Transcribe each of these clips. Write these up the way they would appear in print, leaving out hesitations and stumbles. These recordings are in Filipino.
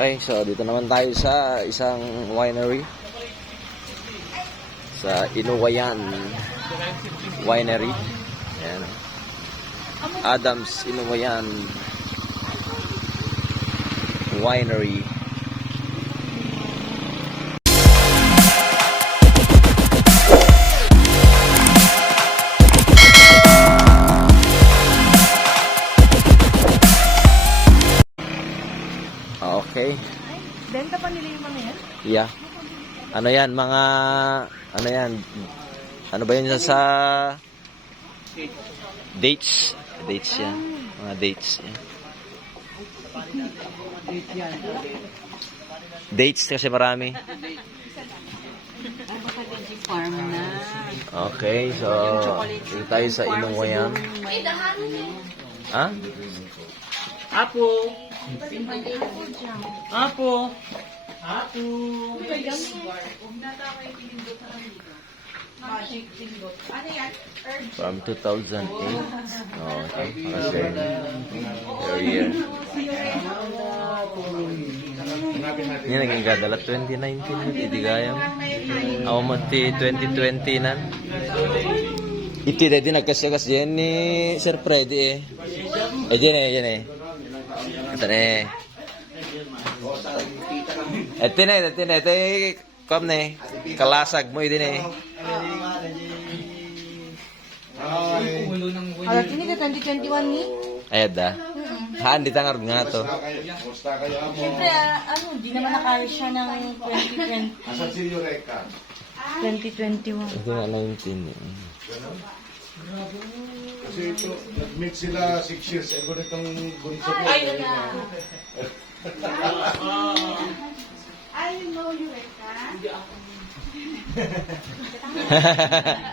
Okay, so dito naman tayo sa isang winery sa Inuwayan Winery. Ayan. Adams Inuwayan Winery. Okay. Benta pa nila yung mga yan? Yeah. Ano yan, mga... Ano yan? Ano ba yun sa... Dates. Dates yan. Mga dates yan. Dates kasi marami. Farm na. Okay, so... Dito tayo sa Inuwayan. Ha? Apo. Apo. Apo. From 2008. Oh, okay. Kasi... Area. Ini naging gadala 2019 hindi gaya mo. Ako mo 2020 nan. Iti din nagkasyagas yan ni Sir Freddy eh. Eh dyan eh. Ito na eh. Ito na. Ito eh. Kom na eh. Kalasag mo din eh. Alat ini ka 2021 ni? Ayad da. Haan di tangar nga to. Siyempre, di naman nakaya siya ng 2020. Asan si Eureka? 2021. Ito na 19 eh. Kasi ito, nag-meet sila 6 years ago nitong bunso ko. Ay, na. I know Eureka.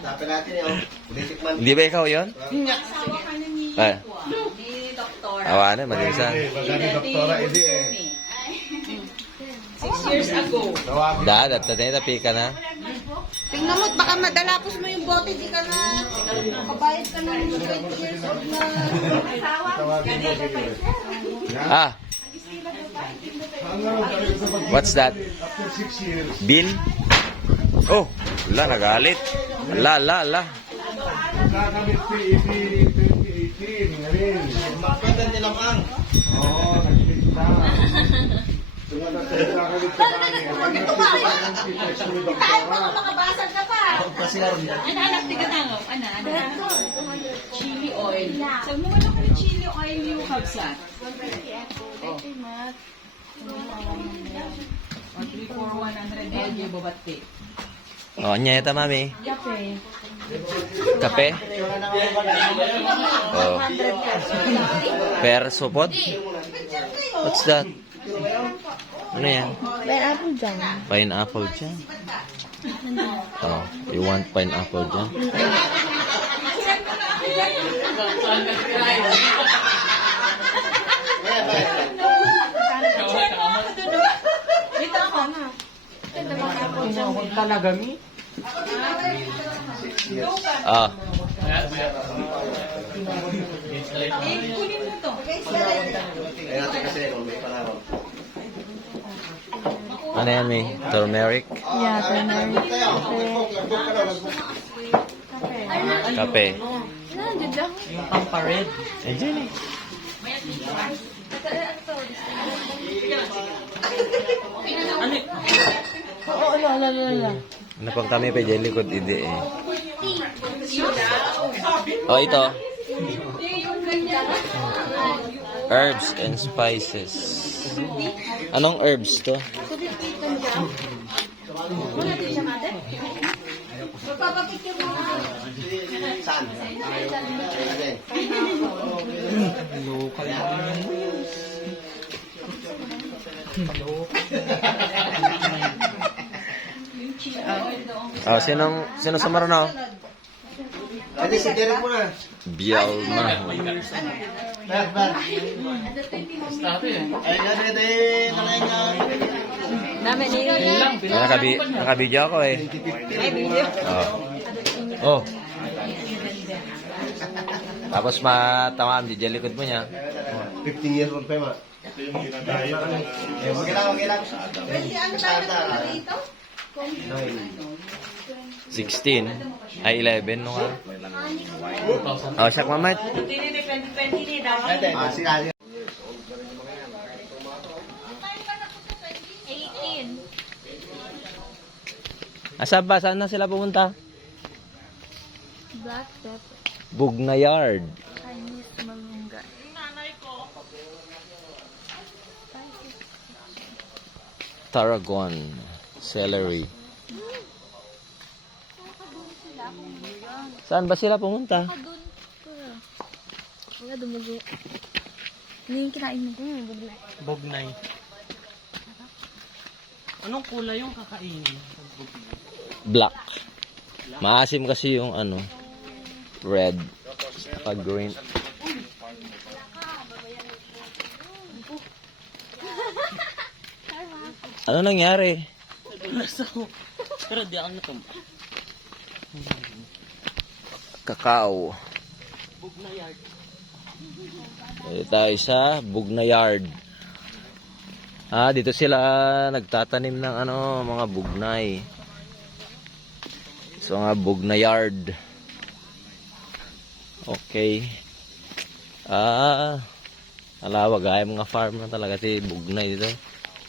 Dapat natin yun. Politikman. Hindi ba ikaw yun? Asawa ka na ni Ah. ni Doktor. Awa na, malinsan. Magani doktora, hindi eh. 6 years ago. Tawagin. Dadat, tapi ka na. Tingnan mo, baka madalapos mo yung bote, di ka na kabayad ka ng 20 years old na asawa. Tawagin mo si Eureka. Ah, what's that? After 6 years. Bill? Oh, wala, nagalit. La. Nagkakamit PEP 2018. Ngayon. Magpatan nila kang. Oo, nag-meet na. Tumala sa nagkakamit sa kanya. Tayo baka makabasag ka pa. Anak, tiga tangop. Chili oil. Sa mga lang ka chili oil yung kabsat. 3 for 100 LG babati. Oh, nyeta mami. Kape. Kape? Oh. Per supot? What's that? Ano yan? Pineapple jam. Pineapple jam. Oh, you want pineapple jam? Dito ako na. Talaga mi? Ah, Kunin mo to. ano yan may? Turmeric? Yeah, turmeric. Kape? Nandiyan lang. Yung pampared. Eh, dyan eh. Ano? Oo, ala. Ano pang kami pa dyan likod? Hindi eh. Oh, ito. Herbs and spices. Anong herbs to? Magpapapicture mo na. Saan? Local Oh, sino sa Maranao? Ate, si Derek mo na. Bialma. Bad. Start eh. Ay, ate, talagang nga. Dami niyo Lang, Nakabidyo ako eh. Ay, video. Oh. Tapos matamaan di dyan likod mo niya. 15 years old pa ma. Ito yung ginagaya ng mga... 20 ano tayo na dito? 16. Ay, 11 no nga. Oh, siyak mamat. Hindi ni 2020 ni daw. 18. Asa ba? Saan na sila pumunta? Black pepper. Bugnayard. Chinese malunggay. Tarragon. Celery. Saan ba sila pumunta? Doon ko. Wala dumugo. Ano yung kinain mo? Buglay. Bognay. Anong kulay yung kakainin? Black. Maasim kasi yung ano, red. Pag green. Ano nangyari? Nasa ko. Pero di ako natumba. Kakao. Bognayard. Dito tayo sa Bugnayard. Dito sila nagtatanim ng ano, mga bugnay. So nga Bugnayard. Okay. Alawa gaya mga farm na talaga si bugnay dito.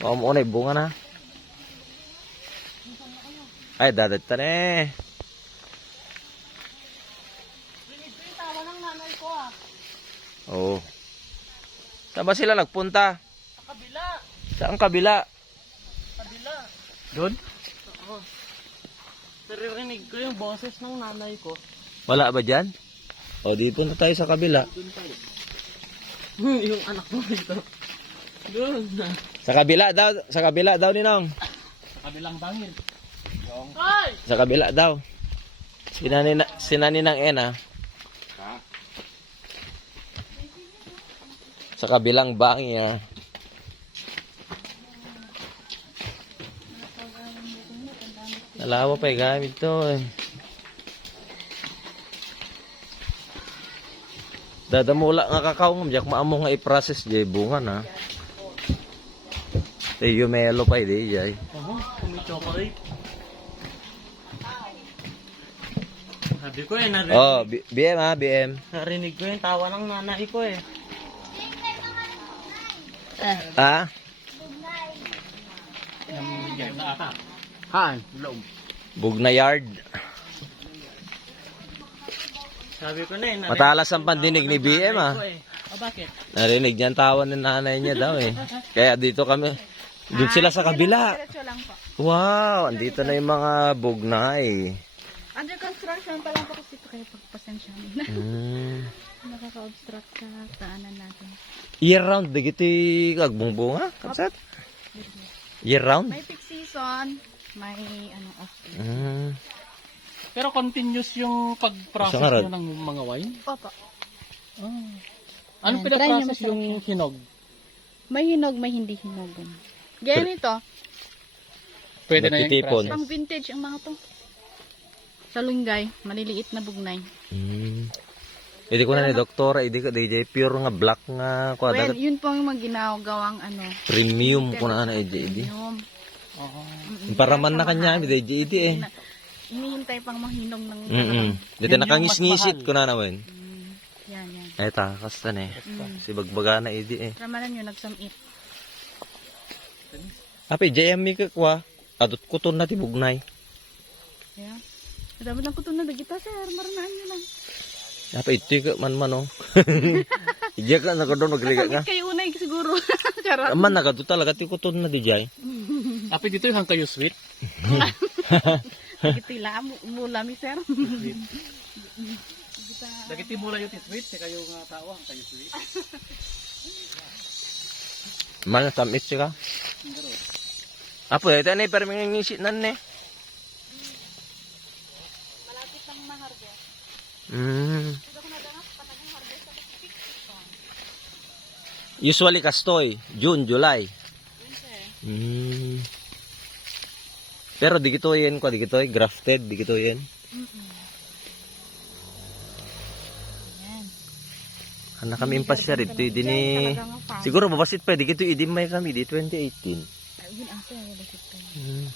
Muna bunga na. Ay dadagta na eh. Tawa ng nanay ko Oo. Saan ba sila nagpunta? Sa kabila. Saan kabila? Kabila. Doon? Oo. Naririnig ko yung boses ng nanay ko. Wala ba dyan? O di punta tayo sa kabila. Doon tayo. Yung anak mo dito. Doon na. Sa kabila daw Ninong. Sa kabilang bangin. Sa kabila daw. Sinani ng Ena. Sa kabilang bangin. Nalawa pa gamit to eh. Dadamula nga kakao mo, jak maamo nga i-process jay bunga na. Yung melo pa hindi jay. Oo, kung may chocolate. Sabi ko narinig. Oh, BM ha, BM. Narinig ko yung tawa ng nanay ko eh. Ah? Han, loob. Bugnayard. Sabi ko na eh. Matalas ang pandinig ni BM ah. O bakit? Narinig niya ang tawa ng nanay niya daw eh. Kaya dito kami. Doon sila sa kabila. Diretso lang po. Wow, andito na yung mga bugnay. Under construction pa lang po kasi ito kaya pagpasensya na. Nakaka-obstruct sa daanan natin. Year round, digiti kagbungbunga, kapsat? Year round? May peak season, may off. Pero continuous yung pag-process Isa nga rin. nyo ng mga wine? Opo. Anong Ayan, pinaprocess try nyo, yung hinog? May hinog, may hindi hinog. Ganito, Pwede na yung Nagtitipon. i-process. pang vintage ang mga to. Sa lunggay, maliliit na bugnay. Hindi ko na ni doktora, hindi ka DJ pure nga black nga Well, kuha. yun po ang mga ginagawang Premium ko na DJ. Yung Para man na kanya, DJ eh. inihintay pang mahinog ng Dito nakangis-ngisit ko na naman. yan. Ay takas na eh. Si bagbaga na idi eh. Ramanan nyo, nagsamit. Api, JM ka kwa. Adot ko to na tibugnay. Ayan. Dapat lang ko ito na dagita, sir. Maranaan nyo lang. Api, ito ka man oh. Ija ka na ka doon magliga ka. Samit kayo unay siguro. Charot. Aman na ka doon talaga ti ko to na DJ. Tapi dito yung kayo sweet. Gitila, mula mi, sir. Dagiti mula yung sweet, kayo nga tawa, kayo sweet. Man tamis ka. Apo, ito na pero may ngisit nan ne. Malapit lang maharvest. Usually kastoy, June, July. Pero di kito yan ko, di kito grafted, di kito yan. Yan. Ana kami impas siya rito. Di ni... Siguro mabasit pa. Di kito idimay kami. Di 2018. Hmm.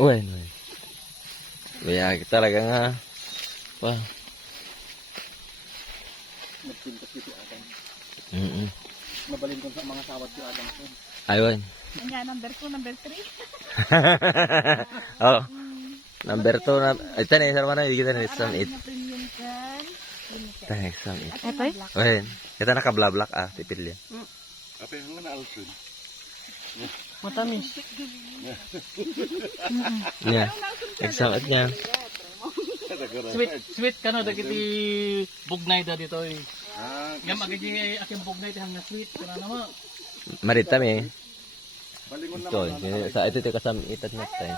Uy, uy. Kaya talaga nga. Wah. Mabalin ko sa mga sawat ko Adam. Ayun. Nga, number 2, number 3. Oh. Number 2 na. Ito na isa naman. Hindi kita na exam 8. Premium can. Ito na exam 8. Ito eh? Ayun. Ito naka-blablak tipil yan. Apa yung nga na-alsun? Matamis. Yeah. Exam 8 niya. Sweet ka no, dagiti bugnay da dito eh. Nga magiging aking bugnay tihang na sweet. Kuna naman. Maritam eh. Ito. Ito kasama itat na tayo.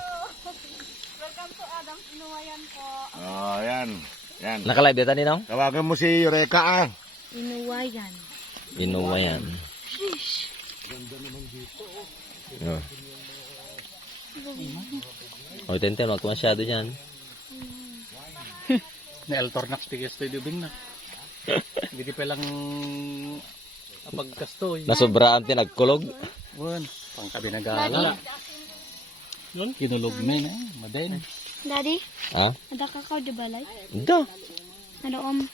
Welcome to Adam's Inuwayan po. Oh, yan. Yan. Naka-live dito ni no? Tawagan mo si Eureka ah. Inuwayan. Inuwa yan. Oh. Oh, tente, wag masyado dyan. Na El Tornax tigas to idubing na. Hindi pa lang pagkastoy. Nasobraan tinagkulog. Wan, pang kabi nagala. Yun, kinulog na yun. Maden. Daddy, Ha? ada kakao di balay? Ito. Ano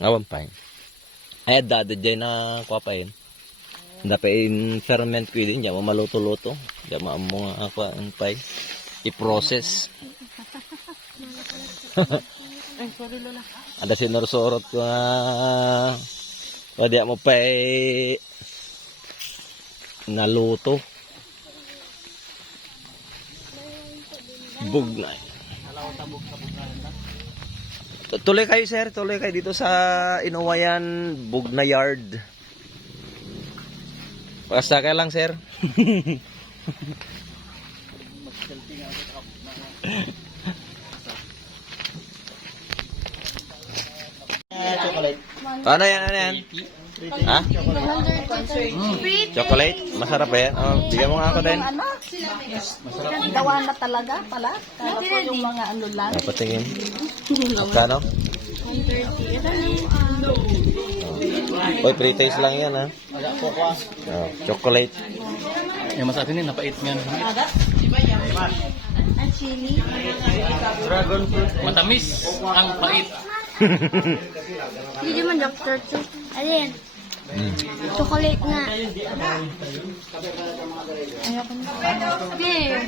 Awan pa yun. Ay, dado dyan na kuwapain. Dapat in ferment ko din. Diyan mo maluto-luto. Diyan mo mga ako ang pay. I-process. Ay, sorry Lola. Ada sinursurot ko nga. Pwede mo pa naluto. Bugnay. Tuloy kayo sir, tuloy kayo dito sa Inuwayan Bugnay Yard. Basta ka lang sir. Ano yan, ano yan? Ha? Chocolate? Masarap ba yan? Oh, bigyan mo nga ako din. Ano? Gawa na talaga pala. Kala ko yung mga ano lang. Patingin. Magkano? 130. Oy, pre-taste lang yan ha. Oh, chocolate. Yung mas atin yun, napait nga. Ang chili. Dragon fruit. Matamis. Ang pait. Hindi man doctor to. Alin? Chocolate nga. Ayoko na.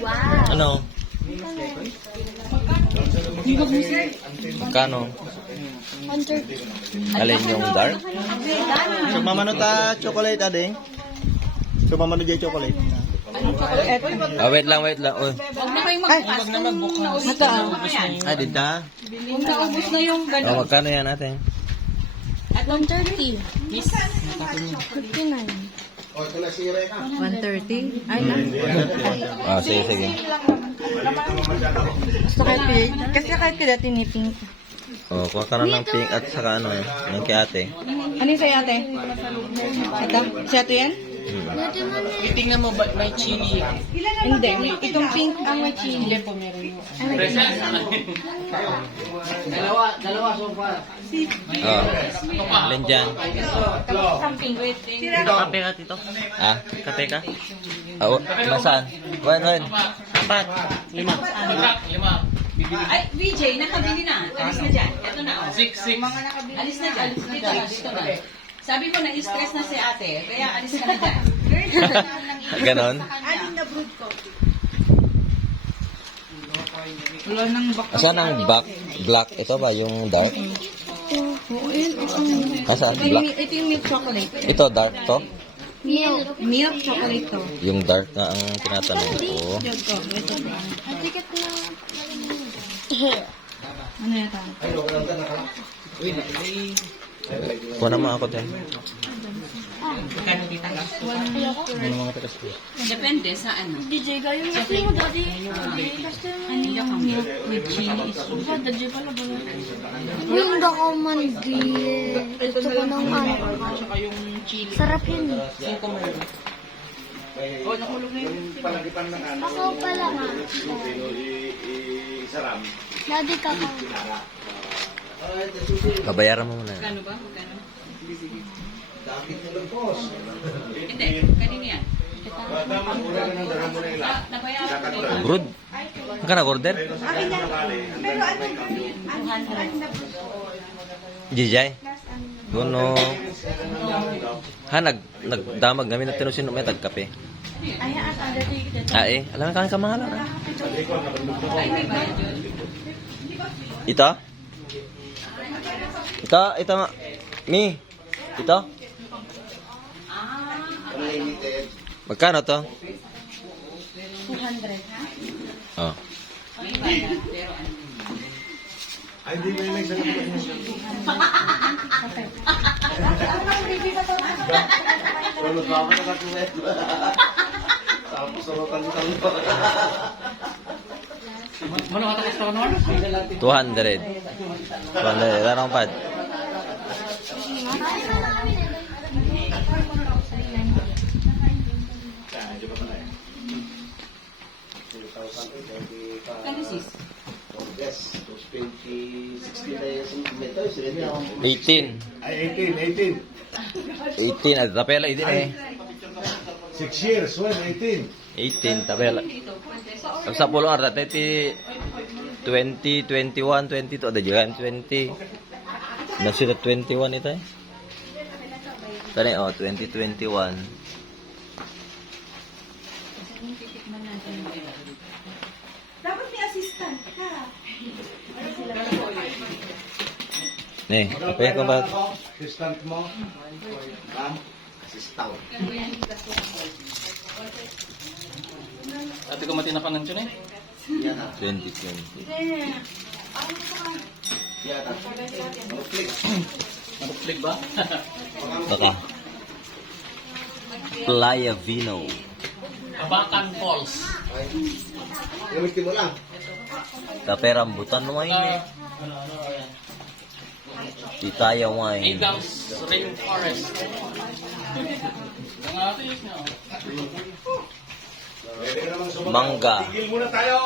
Wow. Ano? Magkano? 130. Alin yung dark? Sumamano ta chocolate ading? Sumamano dyan chocolate? Ah, wait lang, wait lang. Uy. Ah, dita? Naubos na yung Oh, magkano yan natin? 130. 59. 130. Ay, na. Ah, sige, sige. Gusto kahit pili. Kasi kahit pili tiniping. Oh, kuha ka na ng pink at saka ano, yung kay ate. Ano yung sa'yo ate? Ito? Si ate yan? Tingnan mo ba may chili? Hindi. Itong pink ang may chili. Oh. Alin dyan? Kape ka tito. Ah? Kape ka? Oh, nasaan? Wen. Apat. Lima. Ay, VJ, nakabili na. Alis na dyan. Ito na, oh. 6. Alis na dyan. Dito na, dito na. Sabi ko, na-stress na si ate. Kaya alis ka na dyan. Ganon? Wala nang baka. Saan ang black? Ito ba yung dark? Saan? Black? Ito yung milk chocolate. Ito dark to? Milk chocolate to. Yung dark na ang tinatanong ko. Ticket na. Ano yata? Kuha naman ako din. Ano mga tagas ko? Depende sa ano. DJ gayo na sa'yo, daddy. Ano yung milk with chili? DJ pala ba? Yung baka mandi. Gusto ko ng ano. Sarap yun eh. Kakao pala nga. Isaram. Daddy kakao. Babayaran mo muna. Magkano ba? Magkano? Dami ko lang, boss. Hindi, kanina yan. Mura ka ng dara mo na ilan. Nabayaran ko na. Brod. Ang ka nag-order? Pero Jijay? Guno. Ha, nagdamag namin na tinusin may tagkape. Ayan, ang dati. Alam mo ka mga lang. Ay, may bayad yun. Ito? Ito nga. Mi. Ito? Magkano to? 200. Oh. May bayad, pero ano. Ay, hindi mo yung nagsagot mo. Wala ka ako nakakuwet. Tapos sarotan mo kami pa. Mano katakas ka naman? 200. 200. Ano pad? Kano sis? Yes, 2060 na yung metal. 18. Ay, 18. 18. At tapela, hindi eh. 6 years, 18. 18. Tapela. Ang sa pulong arta, 20, 21, 22. Ada juga 20. Nagsulat 21 ito eh. Tani, 2021. Dapat may assistant ka. Apa yang kau bahas? Assistant mo. Ma'am, assistant. Ate ko matinakan ng tiyan eh. 2020. Mag-click ba? Baka. Playa Vino. Abakan Falls. Gamitin mo lang. Kape rambutan wine. Titaya wine. Igams Rainforest. Ang atis nga. Pwede ka naman sumagot. Mangga. Tigil muna tayo.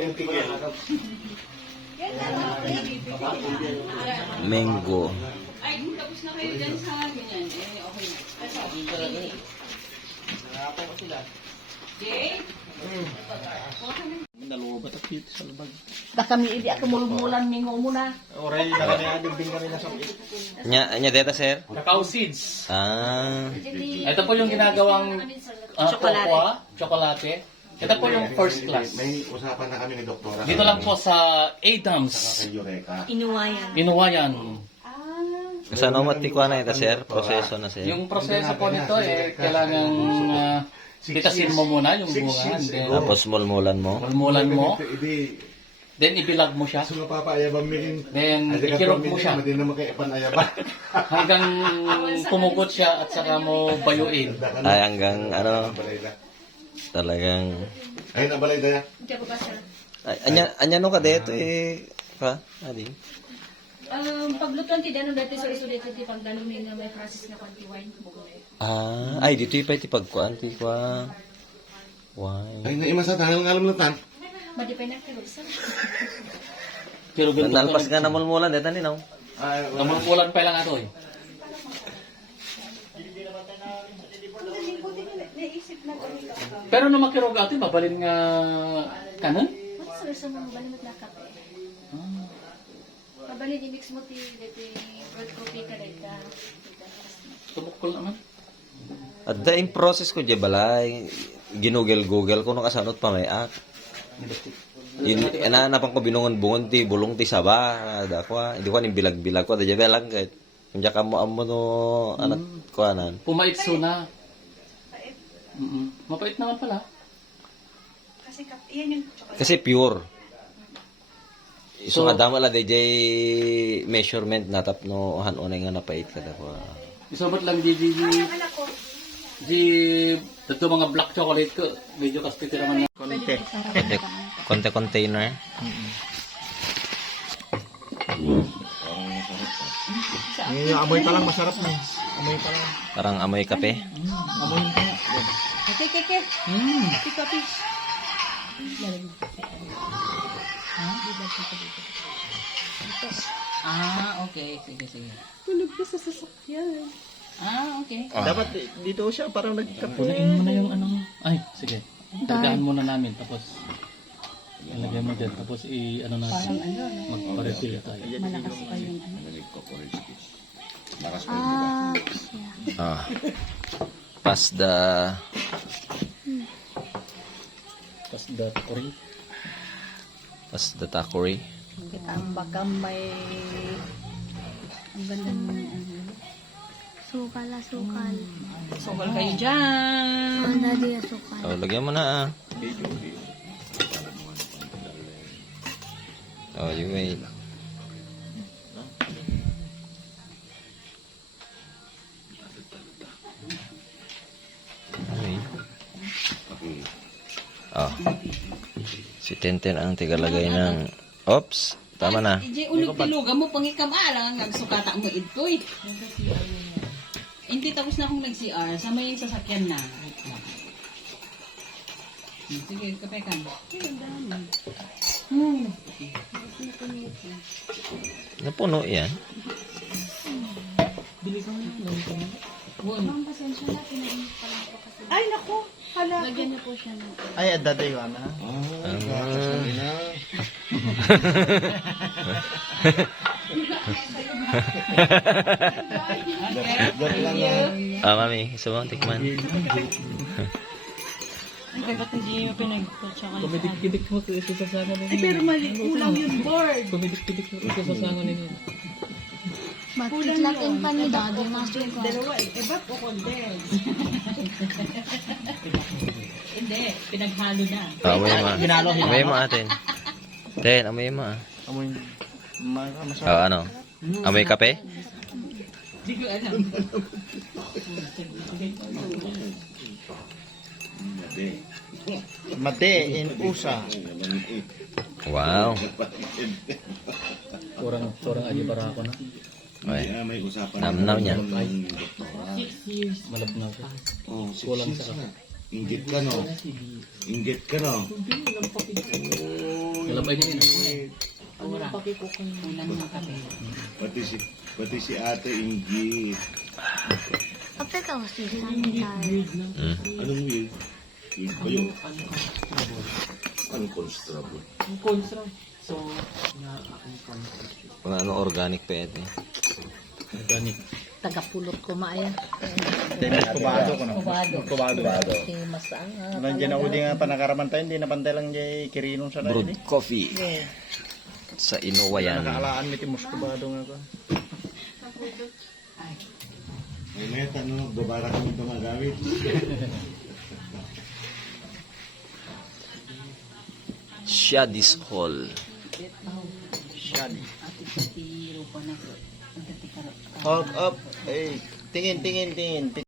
Yung tigil. Mango. Ay, tapos na kayo dyan sa ganyan. Eh, okay na. Jay? Nalubat at cute sa labag. Kami hindi ako mulmulan mingo muna. Oray, nakaniading din kami na sa Nya data sir? cacao seeds. Ito po yung ginagawang chocolate. Ito po yung first class. May usapan na kami ni Doktora. Dito lang po sa Adams. Kay Eureka. Inuwayan. Inuwayan. Sa nomatikwa na ito sir? Proseso na sir? Yung proseso po nito kailangan pitasin mo muna yung bunga. Then, Tapos mulmulan mo? mulmulan mo. Hindi. Then, ibilag mo siya. So, mapapayabang mihin. Then, ikirog mo siya. Hindi na makaipan-ayabang. Hanggang pumugot siya at saka mo bayuin. Ay hanggang ano, Balayda. talagang... Ayun ang balayda niya. Hindi ako basa. Ay, anya no ka dito eh. Pa? Adi? Paglutuan ti dano dati sa iso dito ti pagdanom ni nga may process na konti wine bugoy. Ay dito pa iti pagkuan ti kwa. Why? Ay, naima sa tangal ng alam-lutan. Madipay na kilo sa. Pero ganito. Nalpas nga na mulmulan dito ni no. Namulmulan pa lang ato eh. Pero na makirog ato, mabalin nga kanon? Mas sa mga balimot na kape. Mabalin i-mix mo ti dito bread coffee ka dito. Tumukol naman. At daing process ko di balay. Ginugel-google ko nung kasanot pa may ak. Yun, napan ko binungon-bungon ti bulong ti saba. Dakwa, hindi ko ning bilag-bilag ko. Dadya belang kahit. Kung ka mo amo no anak ko anan. Pumait suna. Mapait naman pala. Yan yung chocolate. Kasi pure. So, kadama la DJ measurement na tapno hanunay nga napait ka dakwa. Isobat lang di Anak ko. ito mga black chocolate ko. Medyo kaspiti naman na. Konti container. Yung amoy pa lang, masarap na. Amoy pa lang. Parang amoy kape. Amoy pa. Keke. Kape. Okay. Sige. Tulog ka sa sasakyan. Okay. Dapat dito siya parang Punain mo na yung ano mo. Ay, sige. Tagdahan muna namin, tapos ilagay mo dyan, tapos ano natin, magpa-refill tayo. Pass the... Tapos the curry. Pass the takori. Ang baka may... Ang ganda ng sukal. Sukal kayo dyan. Ang dadi yung sukal. Oh, lagyan mo na Oh, you wait. Okay. Oh. Si Tenten ang tigalagay ng... Oops! Tama na. Ije unog tiluga mo pangikamalang ang sukata mo itoy. Hindi tapos na akong nag-CR. Sama yung sasakyan na. Sige, kapekan. Napuno yan. Ay, naku. Hala. Lagyan niyo po siya ng... Ay, daday ko na. Mami, gusto mo tikman? Ay, ba't hindi yung pinag-tsaka Kumidik-kidik mo sa isasangan ninyo. pero mali, kulang yung board. Kumidik-kidik mo sa isasangan ninyo. Bakit pa ni Daddy mga sukal? Dalawa, ba't o condense? Hindi, pinaghalo na. Amoy mo. Amoy mo atin. Ten, amoy mo ah. Amoy. Masarap. Oh, ano? Amoy kape? Hindi ko alam. Mate in usa. Wow. Kurang aji para ako na. Okay. Namnaw niya. Malabnaw siya. Oh, Kulang sa kape. Inggit ka no. Malabay niya yun. Kulang ng kape. Pati si ate inggit. Kape ka kasi sanitary. Anong weird? Weird ba yun? Anong constable? Kung ano organic pwede. Organic. Tagapulot ko maaya. Kubado ko na. Kubado. Nandiyan ako din nga panakaraman tayo, hindi napantay lang dyan kirinong sa Brewed dahil. coffee. Sa Inuwayan. Nakaalaan may timos kubado nga ko. May meta no, babara kami gumagamit. Shadis Hall. Shadi. Tiro pa na. Up. Hey, tingin.